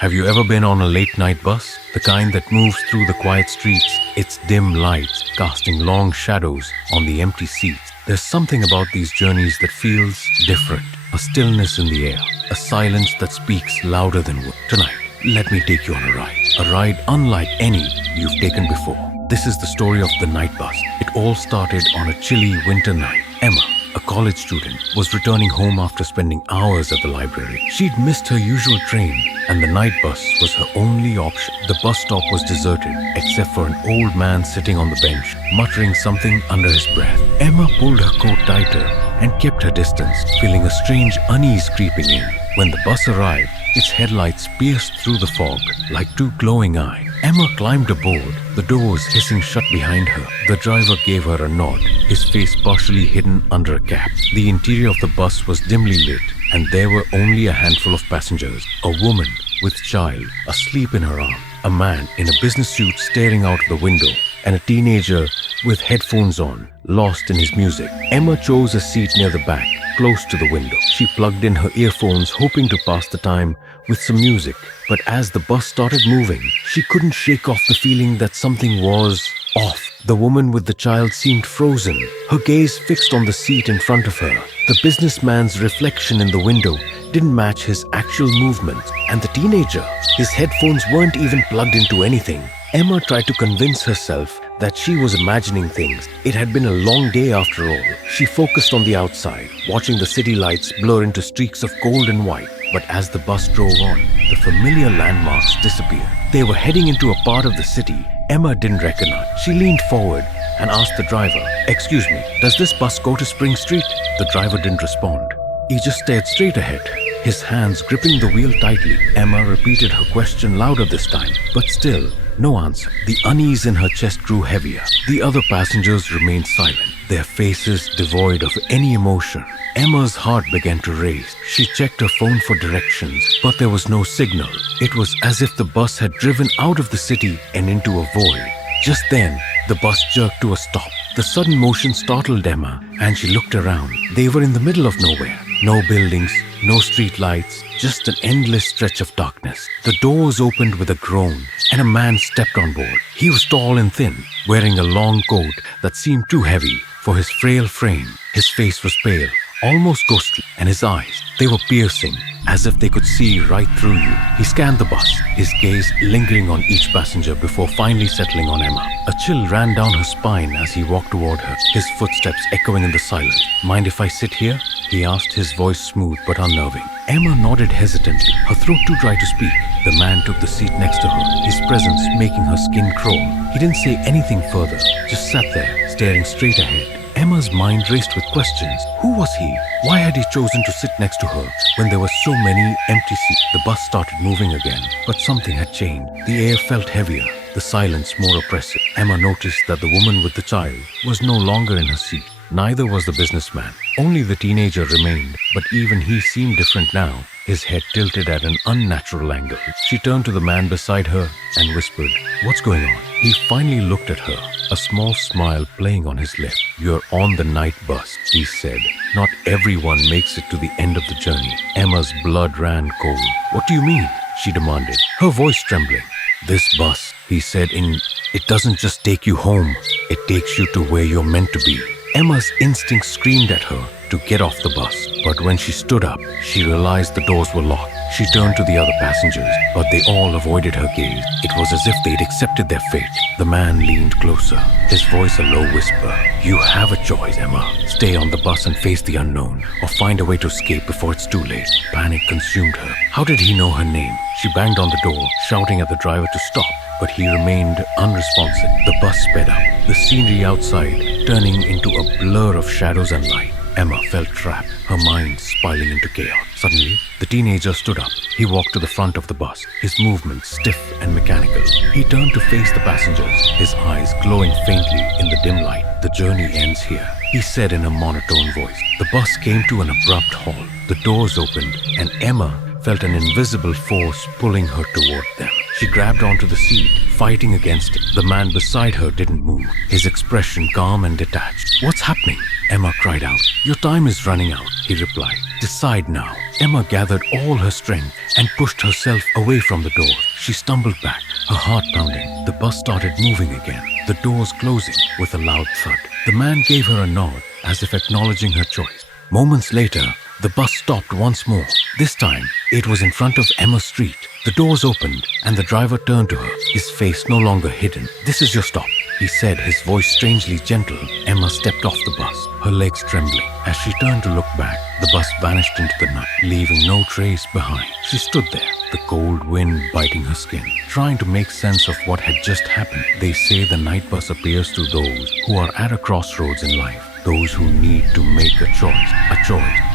Have you ever been on a late-night bus? The kind that moves through the quiet streets, its dim lights casting long shadows on the empty seats. There's something about these journeys that feels different. A stillness in the air, a silence that speaks louder than words. Tonight, let me take you on a ride unlike any you've taken before. This is the story of the night bus. It all started on a chilly winter night. Emma, a college student, was returning home after spending hours at the library. She'd missed her usual train, and the night bus was her only option. The bus stop was deserted, except for an old man sitting on the bench, muttering something under his breath. Emma pulled her coat tighter and kept her distance, feeling a strange unease creeping in. When the bus arrived, its headlights pierced through the fog like two glowing eyes. Emma climbed aboard, the doors hissing shut behind her. The driver gave her a nod, his face partially hidden under a cap. The interior of the bus was dimly lit, and there were only a handful of passengers. A woman with child asleep in her arm, a man in a business suit staring out of the window, and a teenager with headphones on, lost in his music. Emma chose a seat near the back, close to the window. She plugged in her earphones, hoping to pass the time with some music. But as the bus started moving, she couldn't shake off the feeling that something was off. The woman with the child seemed frozen, her gaze fixed on the seat in front of her. The businessman's reflection in the window didn't match his actual movements, and the teenager, his headphones weren't even plugged into anything. Emma tried to convince herself that she was imagining things. It had been a long day after all. She focused on the outside, watching the city lights blur into streaks of gold and white. But as the bus drove on, the familiar landmarks disappeared. They were heading into a part of the city Emma didn't recognize. She leaned forward and asked the driver, "Excuse me, does this bus go to Spring Street?" The driver didn't respond. He just stared straight ahead, his hands gripping the wheel tightly. Emma repeated her question louder this time, but still, no answer. The unease in her chest grew heavier. The other passengers remained silent, their faces devoid of any emotion. Emma's heart began to race. She checked her phone for directions, but there was no signal. It was as if the bus had driven out of the city and into a void. Just then, the bus jerked to a stop. The sudden motion startled Emma, and she looked around. They were in the middle of nowhere. No buildings, no street lights, just an endless stretch of darkness. The doors opened with a groan, and a man stepped on board. He was tall and thin, wearing a long coat that seemed too heavy for his frail frame. His face was pale, almost ghostly, and his eyes, they were piercing, as if they could see right through you. He scanned the bus, his gaze lingering on each passenger before finally settling on Emma. A chill ran down her spine as he walked toward her, his footsteps echoing in the silence. "Mind if I sit here?" he asked, his voice smooth but unnerving. Emma nodded hesitantly, her throat too dry to speak. The man took the seat next to her, his presence making her skin crawl. He didn't say anything further, just sat there, staring straight ahead. Emma's mind raced with questions. Who was he? Why had he chosen to sit next to her when there were so many empty seats? The bus started moving again, but something had changed. The air felt heavier, the silence more oppressive. Emma noticed that the woman with the child was no longer in her seat. Neither was the businessman. Only the teenager remained, but even he seemed different now, his head tilted at an unnatural angle. She turned to the man beside her and whispered, "What's going on?" He finally looked at her, a small smile playing on his lip. "You're on the night bus," he said. "Not everyone makes it to the end of the journey." Emma's blood ran cold. "What do you mean?" she demanded, her voice trembling. "This bus," he said, "it doesn't just take you home, it takes you to where you're meant to be." Emma's instinct screamed at her to get off the bus, but when she stood up, she realized the doors were locked. She turned to the other passengers, but they all avoided her gaze. It was as if they'd accepted their fate. The man leaned closer, his voice a low whisper. "You have a choice, Emma. Stay on the bus and face the unknown, or find a way to escape before it's too late." Panic consumed her. How did he know her name? She banged on the door, shouting at the driver to stop, but he remained unresponsive. The bus sped up, the scenery outside turning into a blur of shadows and light. Emma felt trapped, her mind spiraling into chaos. Suddenly, the teenager stood up. He walked to the front of the bus, his movements stiff and mechanical. He turned to face the passengers, his eyes glowing faintly in the dim light. "The journey ends here," he said in a monotone voice. The bus came to an abrupt halt. The doors opened, and Emma felt an invisible force pulling her toward them. She grabbed onto the seat, fighting against it. The man beside her didn't move, his expression calm and detached. "What's happening?" Emma cried out. "Your time is running out," he replied. "Decide now." Emma gathered all her strength and pushed herself away from the door. She stumbled back, her heart pounding. The bus started moving again, the doors closing with a loud thud. The man gave her a nod, as if acknowledging her choice. Moments later, the bus stopped once more. This time, it was in front of Emma Street. The doors opened, and the driver turned to her, his face no longer hidden. "This is your stop," he said, his voice strangely gentle. Emma stepped off the bus, her legs trembling. As she turned to look back, the bus vanished into the night, leaving no trace behind. She stood there, the cold wind biting her skin, trying to make sense of what had just happened. They say the night bus appears to those who are at a crossroads in life. Those who need to make a choice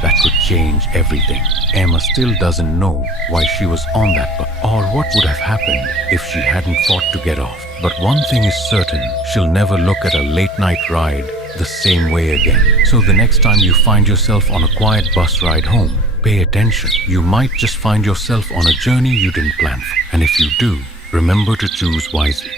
that could change everything. Emma still doesn't know why she was on that bus, or what would have happened if she hadn't fought to get off. But one thing is certain, she'll never look at a late night ride the same way again. So the next time you find yourself on a quiet bus ride home, pay attention. You might just find yourself on a journey you didn't plan for. And if you do, remember to choose wisely.